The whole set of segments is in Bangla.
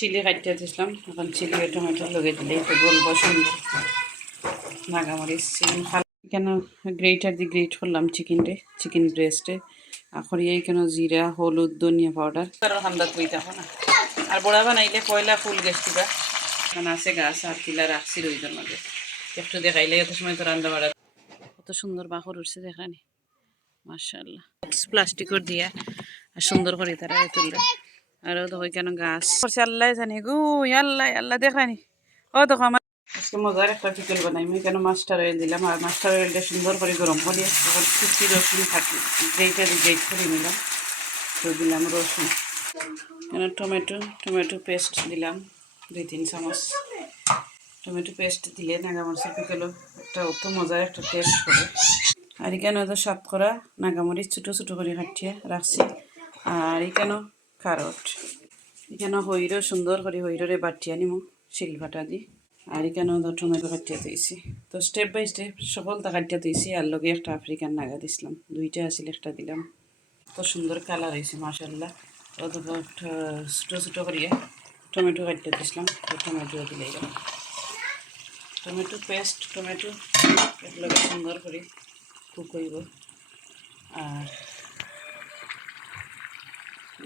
চিলি কাটিয়ে দিয়েছিলাম, এখন চিলি টমেটো লগে দিলে একটু গলবো সুন্দর। নাগামরিচ চিকেন কেন গ্রেটার দিয়ে গ্রেট করলাম চিকেন ব্রেস্টে। এখন এই কেন জিরা হলুদ ধনিয়া পাউডার ঠান্ডা তুই দেখো না। আর বড়া বানাইলে পয়লা ফুল গেছ দিবা, এখন আছে গাছ আর কিলা রাখছি রইদের মাঝে একটু দেখাইলে এত সময় তো রান্না বাড়া কত সুন্দর বাকর উঠছে দেখানি মাশাআল্লাহ। প্লাস্টিকর দিয়া আর সুন্দর করে তারা তুললে। আরও দেখো কেন গাছ করছে আল্লাহ জানি গো, আল্লাহ আল্লাহ দেখানি। ও দেখো আমার আজকে মজার একটা পিকল বানাই। আমি কেন মাস্টার অয়েল দিলাম, আর মাস্টার অয়েলটা সুন্দর করে গরম করে এখন কুচি রসুন থাকি গ্রেট করে নিলাম। তো দিলাম রসুন, কেন টমেটো পেস্ট দিলাম 2-3 চামচ। টমেটো পেস্ট দিলে নাগামরিচের পিকলও একটা অত মজার একটা টেস্ট হবে। আর এখানে তো সাত করা নাগামরিচ ছোটো ছোটো করে কাটিয়ে রাখছি। আর এখানে কারট, এখানে হইরও সুন্দর করে হইরে বাটিয়ে নিমু শিলভাটা দি। আর এখানেও তো টমেটো কাটিয়ে দিয়েছি। তো স্টেপ বাই স্টেপ সকলটা কাটিয়ে দিয়েছি। আর লগে একটা আফ্রিকান নাগা দিছিলাম, দুইটা আসলে একটা দিলাম। কত সুন্দর কালার হয়েছে মাশাআল্লাহ। অত ছোটো ছোটো করিয়ে টমেটো কাটিয়ে দিছিলাম, তো টমেটো দিলে টমেটো পেস্ট টমেটো এগুলো সুন্দর করে কুক হইব আর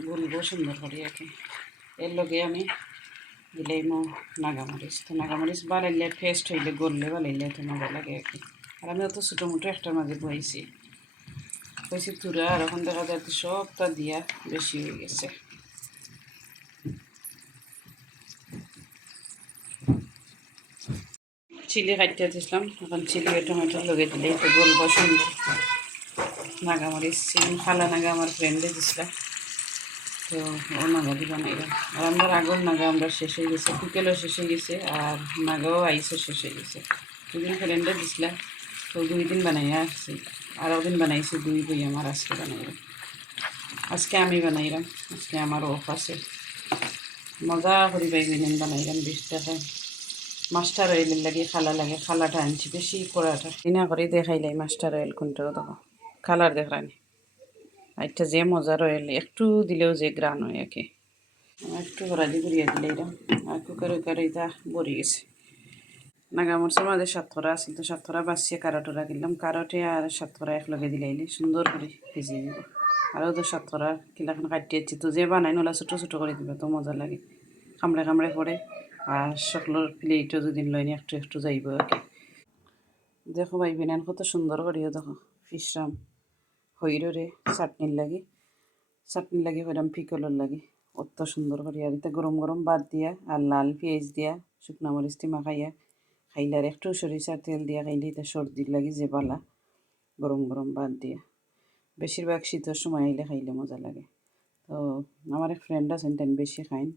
গুলবো সুন্দর করে আর কি। এর লগে আমি দিলাইমো নাগামরিচ। তো নাগামরিচ বাড়াইলে পেস্ট হইলে গললে বাড়াইলে তো মজা লাগে আর কি। আর আমি অত ছোটো মোটো একটার মাঝে বইছি তুরা, আর এখন দেখা যাচ্ছে সবটা দিয়া বেশি হয়ে গেছে। চিলি কাটিয়ে দিয়েছিলাম, এখন চিলি টমেটো লগে দিলে একটু গলবো সুন্দর। নাগামরিচ চিকেন খালা নাগা আমার ফ্রেন্ডে দিছিলাম, তো ও নাগা দি বানাইলাম। আর আমার আগর নাগা আমরা শেষ হয়ে গেছে, পিকেলও শেষ হয়ে গেছে আর নাগাও আইসও শেষ হয়ে গেছে। দুদিন ফ্রেন্ডে দিছিলাম, তো 2 দিন বানাইয়া আসছি। আরও দিন বানাইছি 2 বই আমার আজকে বানাইলাম। আজকে আমি বানাইলাম, আজকে আমার অফ আছে। মজা করি বাইবেন বানাইলাম 20 টাকা। মাস্টার অয়েলের লাগে খালাটা আনছি বেশি কড়াটা কিনা করে দেখাইলাই। মাস্টার অয়েল কোনটাও দেখো কালার দেখানি, এটা যে মজার অয়েল একটু দিলেও যে গ্রান হয় আর কি। একটু হরাদি করিয়া দিলে এটা। আর কুকারে এটা ভরে গেছে। নাগামরিচের মাঝে 7 আছে, তো 7 বাঁচিয়ে কারোটা কিনলাম। কারোটে আর 7 একলগে দিলাইলে সুন্দর করে ভিজিয়ে দিব। আরও তো 7 কিলাখান কাটিয়েছি, তো যে বানাই নোলা ছোটো ছোটো করে দিবে তো মজা লাগে। কামড়ে পড়ে আর সকলের প্লেটও যদি লইনি একটু একটু যাইব আর কি। দেখো ভাই বিনান কত সুন্দর করিও দেখো ফিসরাম হইরে চাটনির লাগে হইরাম পিকলের লাগে অত সুন্দর করি। আর এটা গরম গরম ভাত দিয়া আর লাল পেঁয়াজ দিয়া শুকনা মরিচ টি মাখাইয়া খাইলে আর একটু সরিষার তেল দিয়া খাইলে এটা সর্দির লাগে যে বালা। গরম গরম ভাত দিয়া বেশিরভাগ শীতের সময় আইলে খাইলে মজা লাগে। তো আমার এক ফ্রেন্ড আছেন তেন বেশি খাইন,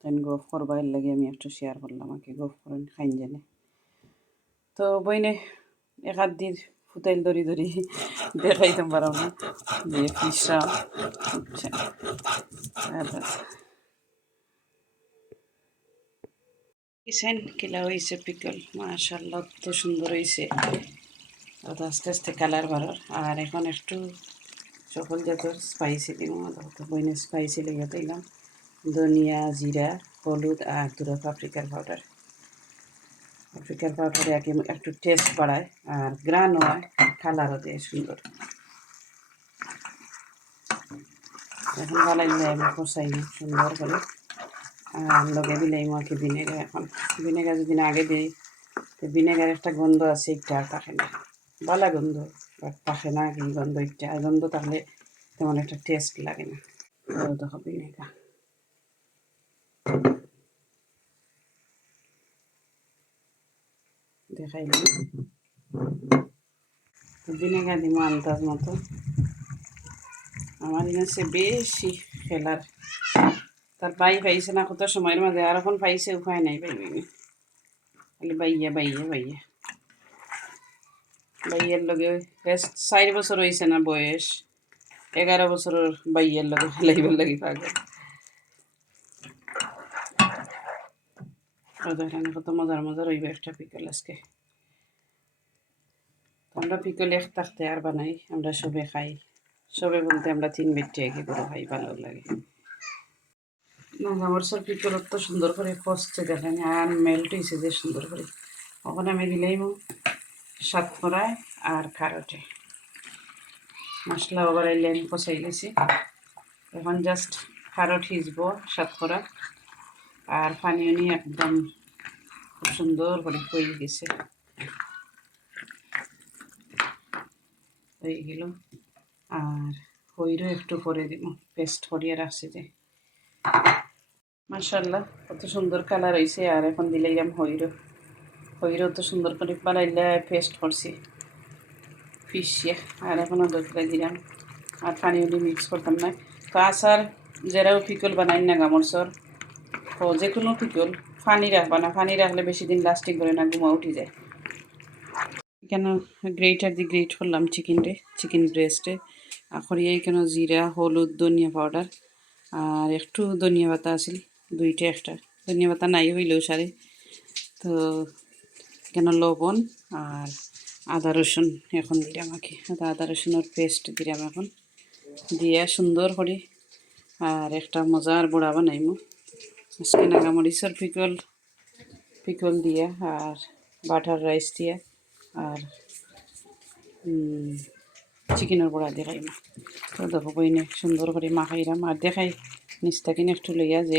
তেন গফ করবার লাগে আমি একটু শেয়ার করলাম আর কি। গফ করেন খাইন জানে তো বইনে এক হাত দিয়ে ফুটাইল দড়ি দেখাইতাম পারো না যে ফিসরা কিসেন কিলা হয়েছে পিকল মাশাআল্লাহ তো সুন্দর হয়েছে। আস্তে আস্তে কালার বাড়ার। আর এখন একটু সকল জাতের স্পাইসি দিব। বইনে স্পাইসি লেগে দিলাম ধনিয়া জিরা হলুদ আর দুটো পাপরিকার পাউডারে একটু টেস্ট বাড়ায় আর গ্রান হয়, কালারও দেয় সুন্দর। এখন বালাই আমি কষাই না সুন্দর করে। আর লগে দিলাই মাকে ভিনেগার। এখন ভিনেগার যদি আগে দিই তো ভিনেগার একটা গন্ধ আছে, একটা আর থাকে না, ভালো গন্ধ বাট থাকে না কি গন্ধ। একটা গন্ধ থাকলে তেমন একটা টেস্ট লাগে না। দেখো ভিনেগার দেখাইলাম, ভিনেগার দিব আন্দাজ মতো। আমার কাছে বেশি খেলার তার পাইছে না কত সময়ের মাঝে, আর এখন পাইছে উপায় নাই পাইবি খালি বাইয়ের লগে 4 বছর হয়েছে না বয়স, 11 বছরের বাইয়ের লগে খেলাইবার লাগি পাগল। কত মজার হইবে একটা পিকল আজকে। আমরা পিকল এক থাকতে আর বানাই, আমরা সবে খাই। সবে বলতে আমরা 3 ব্যক্তি আগে বড় খাই, ভালো লাগে। নাগামরসর পিকল অত সুন্দর করে কষছে দেখেন আর মেল্ট হয়েছে যে সুন্দর করে। ওখানে আমি দিলাম সাতকরায় আর কারোটে মশলা ওভারাইলে আমি কষাই গেছি। এখন জাস্ট কারোট হিজব সাতকরা আর পানিও নিয়ে একদম খুব সুন্দর করে হয়ে গেছে হয়ে গেল। আর হইরও একটু করে দিব, পেস্ট করিয়ে রাখছি যে। মাশাআল্লাহ কত সুন্দর কালার হয়েছে। আর এখন দিলাম হইরও তো সুন্দর করে বানাইলে পেস্ট করছি ফিশিয়ে। আর এখন দরকার দিলাম আর পানি উনি মিক্স করতাম না। তো আচার যারাও পিকল বানাই না গামরসর তো যে কোনো পিকল পানি রাখবা না, পানি রাখলে বেশি দিন লাস্টিং করে না, গুমা উঠে যায়। কেন গ্রেটার দিয়ে গ্রেট করলাম চিকেন ব্রেস্টে। এখন এই কেন জিরা, হলুদ, ধনিয়া পাউডার আর একটু ধনিয়া পাতা আছিল দুইটা, একটা ধনিয়া পাতা নাই হইলেও সারে। তো কেন লবণ আর আদা রসুন এখন দিলাম আমাকে, আদা রসুনের পেস্ট দিলাম এখন দিয়া সুন্দর করে। আর একটা মজার বড়া বানাইমু আজকে নাগামরিচের পিকল দিয়া আর বাটার রাইস দিয়া আর চিকেনের বড়া দিয়ে খাইমু। তো দেখো বইনে সুন্দর করে মাখাইলাম আর দেখাই নিচটা কিনে একটু লইয়া যে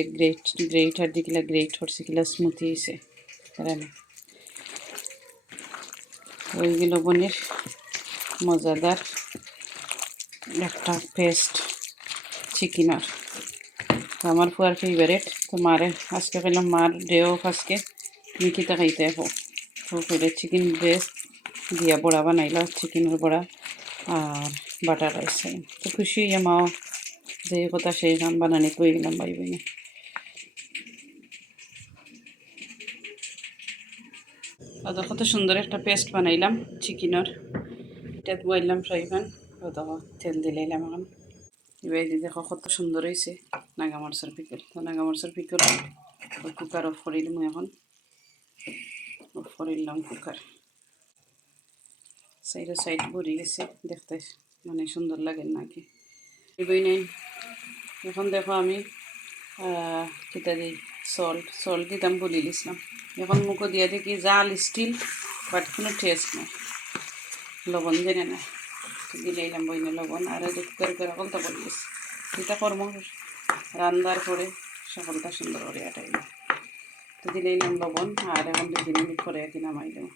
গ্রেটার দিকিলা গ্রেট হচ্ছে কিলা স্মুথি হয়েছে রান্না ওইগুলো বনির মজাদার একটা পেস্ট চিকেনের। তো আমার পুয়ার ফেভারেট। তো মারে আজকে পেলাম মার ডে অফ আজকে, মিকিতা খাইতে হোক তো করে চিকেন ব্রেস্ট দিয়া বড়া বানাইলাম, চিকেনের বড়া আর বাটার রাইস। তো খুশি হইয়া মাও যে কথা সেই গান বানানি কই গেলাম ভাই বোনে। কত সুন্দর একটা পেস্ট বানাইলাম চিকেনের। এটা বইলাম ফ্রাই প্যান, তেল দিলাম এখন। এবার দেখো কত সুন্দর হয়েছে নাগামরসের পিকল। তো নাগামরসের পিকল কুকার অফ করিলাম এখন, অফ করিলাম কুকার। সাইড ভরে গেছে দেখতে মানে সুন্দর লাগে নাকি এবার নেই। এখন দেখো আমি কিতা দিই সল্ট দিতাম বলি দিছিলাম। এখন মুখো দিয়ে দেখি জাল স্টিল বাট কোনো টেস্ট নেই, লবণ জেনে না দিলাম বইনে লবণ। আর কুকার করে সকলটা পড়ে গেছে। এটা কর্ম রান্নার পরে সকলটা সুন্দর করে আটাইল। তো দিলাম লবণ আর এখন 2-3 মিনিট পরে আর কি নামাই দেব।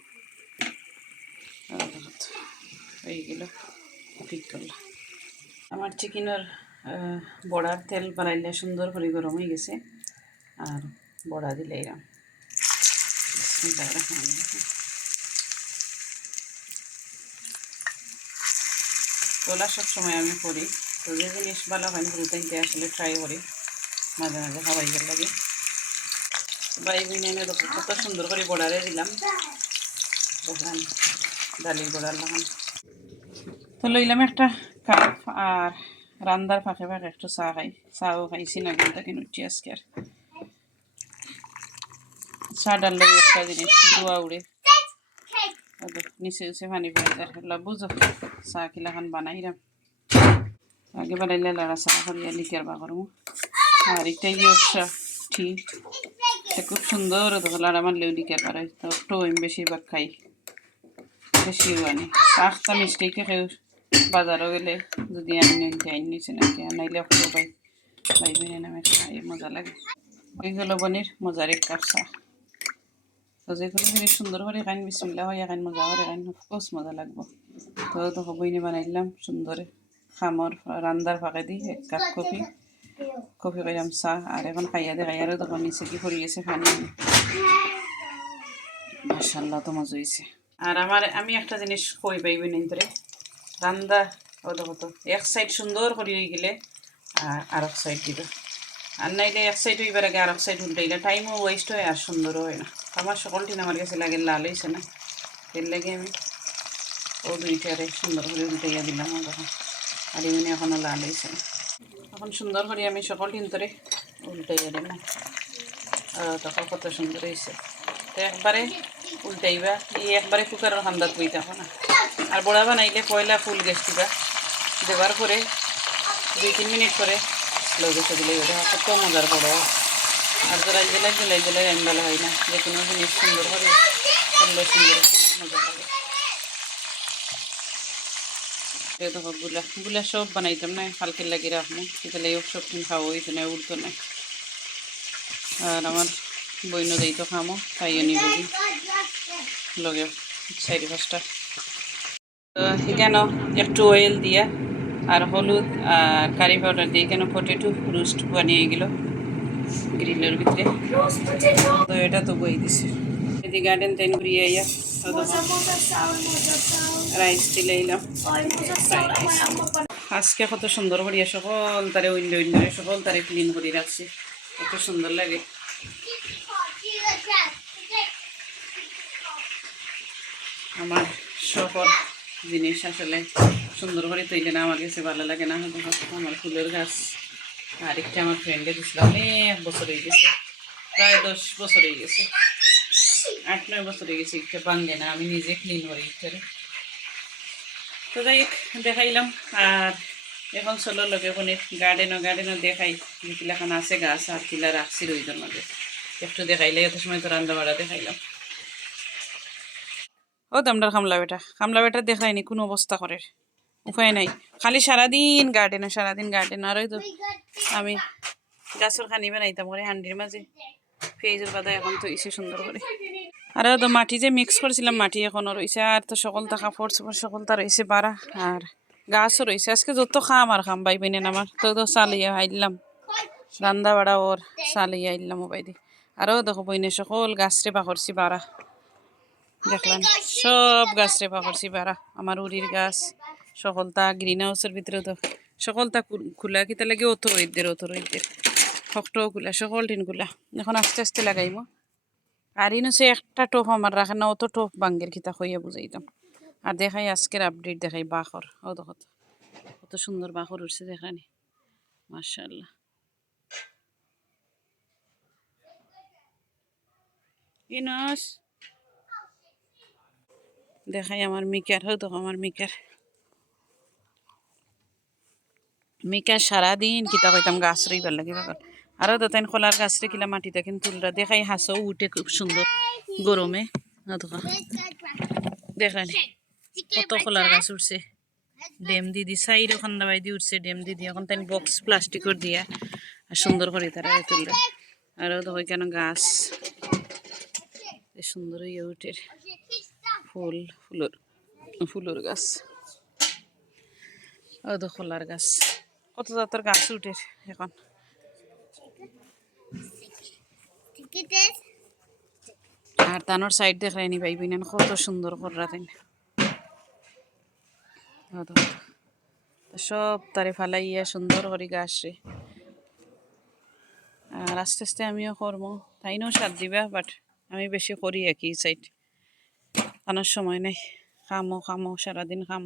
এইগুলো ঠিক করলাম। আমার চিকেনের বড়ার তেল বানাইলে সুন্দর করে গরম হয়ে গেছে আর বড়া দিলে এরাম তোলা সবসময় আমি করি। তো যে জিনিস ভালো হয় প্রতিদিনকে আসলে ট্রাই করি, মাঝে মাঝে খাওয়াইবার লাগে। ভাই বোন এনে দেখো কত সুন্দর করে বড়ারে দিলাম, দেখলাম ডালির বড়ার লাগান। তো লইলাম একটা কাপ আর রান্দার ফাঁকে ফাঁকে একটু চা খাই। চাও খাইছি না কিন্তু কিনুচ্ছি আজকে। আর চা ডাললে একটা জিনিস ধোয়া উড়ে নিচে উচে পানি পড়ে যায়। বুঝো চা কিলাখান বানাইলাম আগে বানাইলে লাড়া চা করিয়া লিকার বা করবো। আর এটাই ইয়র্কশায়ার টি, খুব সুন্দর লাড়া মারলেও লিকার বাড়াই। তো একটু আমি বেশিরভাগ খাই, বেশিও আনি। আখটা মিষ্টিকে খেয়ে বাজারও গেলে যদি আনি নিচে নাকি আনাইলে অক্টো পাই ভাই বোনে নামে খাই, মজা লাগে। ওইগুলো বনির মজার এক কাপ চা। তো যে কোনো জিনিস সুন্দর করে খাইন বিসমিল্লাহ হয়ে খাইন, মজা করে খাইন, অফকোর্স মজা লাগবো। তো দেখো বইনে বানাইলাম সুন্দর খামর রান্দার ফাঁকে দিই 1 কাপ কফি খাইলাম চা। আর এখন খাইয়া দেখাই আরও তখন নিচে কি পড়ে গেছে পানি। মাশাআল্লাহ তো মজা হয়েছে। আর আমি একটা জিনিস কই পাইবি নিন্তরে রান্দা ও দেখো তো এক সাইড সুন্দর করে গেলে আর এক সাইড দিবে। আর নাইলে এক সাইড হইবার আগে আর এক সাইড উল্টাইলে টাইমও ওয়েস্ট হয় আর সুন্দরও হয় না। আমার সকলটি আমার কাছে লাগে লাল হয়েছে না, এর লাগে আমি ও দুইটারে সুন্দর করে উল্টাইয়া দিলাম। ও দেখো আর এমনি এখনও লাল হয়েছে না। এখন সুন্দর করে আমি সকলটি ধরে উল্টাইয়া দিলাম। দেখো কত সুন্দর হয়েছে। তো একবারে উল্টাইবা, একবারে কুকারের হান্দাত বই থাকো না। আর বড়া বানাইলে পয়লা ফুল গ্যাস দিবা, দেওয়ার পরে 2-3 মিনিট পরে স্লো গ্যাসে দিলে কত মজার বড়া। আর জলাই আমি ভালো হয় না, যে কোনো জিনিস সুন্দর করে করলে সুন্দর মজা লাগে। দেখো গুলা গুলা সব বানাইতাম না, হালকে লাগি রাখবো, সেটা সব দিন খাওয়া হইতো না, উঠতো না। আর আমার বইন দেই তো খামো, খাইয়ে নিব লগে 4-5টা। কেন একটু অয়েল দিয়া আর হলুদ আর কারি পাউডার দিয়ে কেন পটেটো রোস্ট বানিয়ে গেল গ্রিলের ভিতরে। তো এটা তো বই দিছে যদি গার্ডেন তাই ঘুরিয়ে আইয়া রাইস দিলে এলাম। আজকে কত সুন্দর করিয়া সকল তারে উইন্ডো সকল তারে ক্লিন করে রাখছি, এত সুন্দর লাগে। আমার সকল জিনিস আসলে সুন্দর করে তৈরি না, আমার কাছে ভালো লাগে না। আমার ফুলের গাছ আরেকটা আমার ফ্রেন্ডে দিয়েছিল, অনেক বছর হয়ে গেছে, প্রায় 10 বছর হয়ে গেছে, 8-9 বছর হয়ে গেছে, একটা ভাঙে না, আমি নিজে ক্লিন করি ইটারে। তো যাই দেখাইলাম। আর এখন চলো লগে ফোনে গার্ডেনও দেখাই, যেগুলাখান আছে গাছ আর কিলা রাখছি রইদের মাঝে একটু দেখাইলে, এত সময় তো রান্না বাড়া দেখাইলাম। ও দামদার খামলা বেটা দেখায়নি কোন অবস্থা করে, উপায় নাই, খালি সারাদিন গার্ডেন। আর ওই তো আমি গাছের খানি বানাইতাম করে হান্ডির মাঝে পেঁয়াজের বাদা এখন তো ইসে সুন্দর করে। আর তো মাটি যে মিক্স করেছিলাম, মাটি এখনো রয়েছে, আর তো সকলটা কাপড় সকলটা রয়েছে বাড়া, আর গাছও রয়েছে। আজকে যত খাম বাই বেনেন আমার তো চালিয়ে আইলাম, রান্দা বাড়া ওর চালিয়ে আইলাম ও বাইদি। আরও দেখো বইনে সকল গাছরে বাকরছি বাড়া, দেখলাম সব গাছরে বাকরছি বাড়া, আমার উড়ির গাছ সকলটা গ্রিন হাউসের ভিতরে তো সকলটা খোলা, কিতা লাগে অত রইদের শক্তও গুলা সকল দিন গুলা এখন আস্তে আস্তে লাগাইমো। আর ইনছে একটা টোপ আমার রাখে না, অত টোপ বাঙ্গের খিতা হইয়া বুঝাইতাম। আর দেখাই আজকের আপডেট দেখাই বাখর, ও দেখো কত সুন্দর বাখর উঠছে দেখানি, মাশাআল্লাহ। ইনস দেখাই আমার মিকার, হো দেখো আমার মিকার সারাদিন কিতা কইতাম গাছ রইবার লাগে বাকর। আরও তো তাই খোলার গাছরে কিলা মাটিতে কিন্তু তুলরা দেখাই, হাঁসও উঠে খুব সুন্দর গরমে। দেখানি কত খোলার গাছ উঠছে, ডেম দিদি সাইড ওখান দাবাই দিয়ে উঠছে, ডেম দিদি এখন তাই বক্স প্লাস্টিকের দিয়া আর সুন্দর করে তারা তুলরা। আরও দেখো কেন গাছ সুন্দর হইয়া উঠে, ফুলের গাছ, ও তো খোলার গাছ, কত জাতের গাছ উঠে এখন। আর তানোর সাইড দেখায়নি পাইবি না কত সুন্দর কররা তাই, সব তারে ফালাইয়া সুন্দর করে গাছ রে। আর আস্তে আস্তে আমিও করবো, তাইনও সাথ দিবা, বাট আমি বেশি করি একই সাইড, আনার সময় নাই, খামো সারাদিন খাম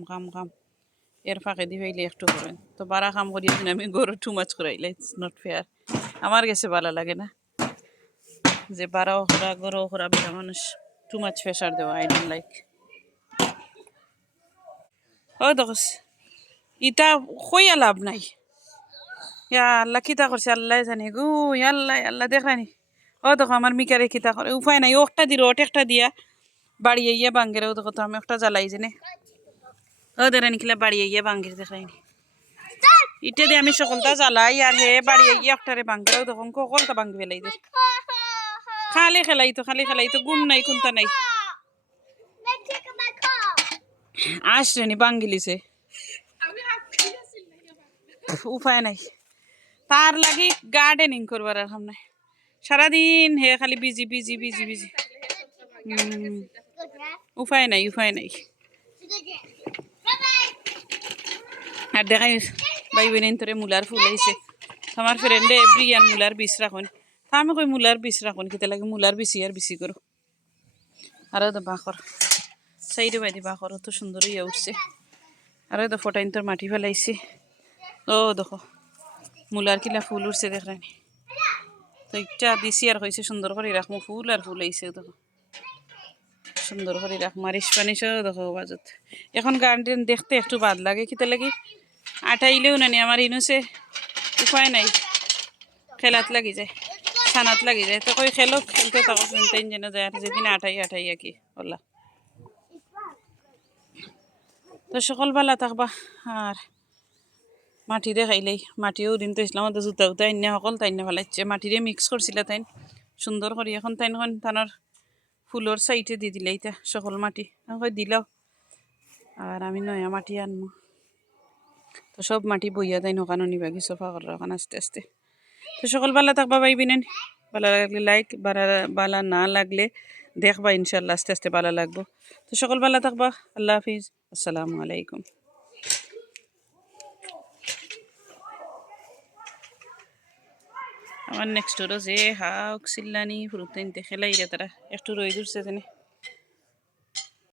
এর ফাঁকে দি পাইলে একটু করেন তো বারা কাম করি আমি গরু টু মাছ করাইলে, ইটস নট ফেয়ার, আমার কাছে ভালো লাগে না যে বারা ওখরা গরু ওখরা বেটা মানুষ টু মাছ প্রেশার দেওয়া, আই ডোন্ট লাইক। ও দেখস ইটা কইয়া লাভ নাই, ইয়া আল্লাহ কিতা করছে আল্লাহ জানে গো, আল্লাহ দেখানি। ও দেখো আমার মিকারে কিতা করে, উপায় নাই, ওটা দিল ওট একটা দিয়া বাড়িয়ে ইয়া বাঙ্গের, ও দেখো তো আমি একটা জ্বালাই জেনে, ও দেরা নিখিলা বাড়িয়ে ইয়া বাঙ্গের দেখাইনি, ইটা দিয়ে আমি সকলটা জ্বালাই আর হে বাড়িয়ে ইয়া একটারে বাঙ্গের, ও দেখো সকলটা বাঙ্গি ফেলাই দে, খালি খেলাই তো গুম নাই কোনটা নাই, আসরেনি বাঙ্গিলিছে, উপায় নাই, তার লাগি গার্ডেনিং করবার আর নাই, সারাদিন হে খালি বিজি উপায় নাই। আর দেখাই ভাই বোন তোরে মূলার ফুল আইছে, আমার ফ্রেন্ডে এভরি ইয়ার মূলার বীজ রাখুন, আমি কই মূলার বীজ রাখুন কিতে লাগে, মূলার বেশি করো। আরও তো বাঁকর সাইডে বাইদি বাঁকর তো সুন্দর ইয়ে উঠছে, আরও তো ফটাইন তোর মাটি ফেলাইছে, ও দেখো মূলার কিলা ফুল উঠছে দেখলানি, তো একটা দিছি আর হয়েছে সুন্দর করে রাখবো, ফুল আর ফুল আইছে দেখো সুন্দর করে রাখ, মারিশ পানিসও দেখো বাজত। এখন গার্ডেন দেখতে একটু বাদ লাগে, কিতে লাগে আটাইলেও নানি আমার ইনুসে, উপায় নাই, খেলাত লাগি যায়, সানাত লাগি যায় তো কই খেলো খেলতে থাকো শুনতেই যেন যায় আর যেদিন আঠাই আঠাই আর কি বললা তো সকালবেলা থাকবা আর মাটিরে খাইলেই মাটিও দিন তো ইসলাম জুতা উতা আইনা সকল তাইনা ফেলাইছে মাটিরে মিক্স করছিল তাইন সুন্দর করে এখন তাইন তানোর ফুলর সাইডে দি দিলে ইতা সকল মাটি আমাকে দিলাও আর আমি নয়া মাটি আনবো তো সব মাটি বইয়া তাই নখানো নিবা কি সফা করার ওখানে আস্তে আস্তে তো সকালবেলা থাকবা পাইবিনেন ভালো লাগলে লাইক বালা না লাগলে দেখবা ইনশাল্লাহ আস্তে আস্তে ভালো লাগবো তো সকালবেলা থাকবা আল্লাহ হাফিজ আসসালামু আলাইকুম আমার নেক্সট যে হাওক চিল্লানি ফুরুতেন দেখে লাইরে তারা একটু রই দূরছে জানে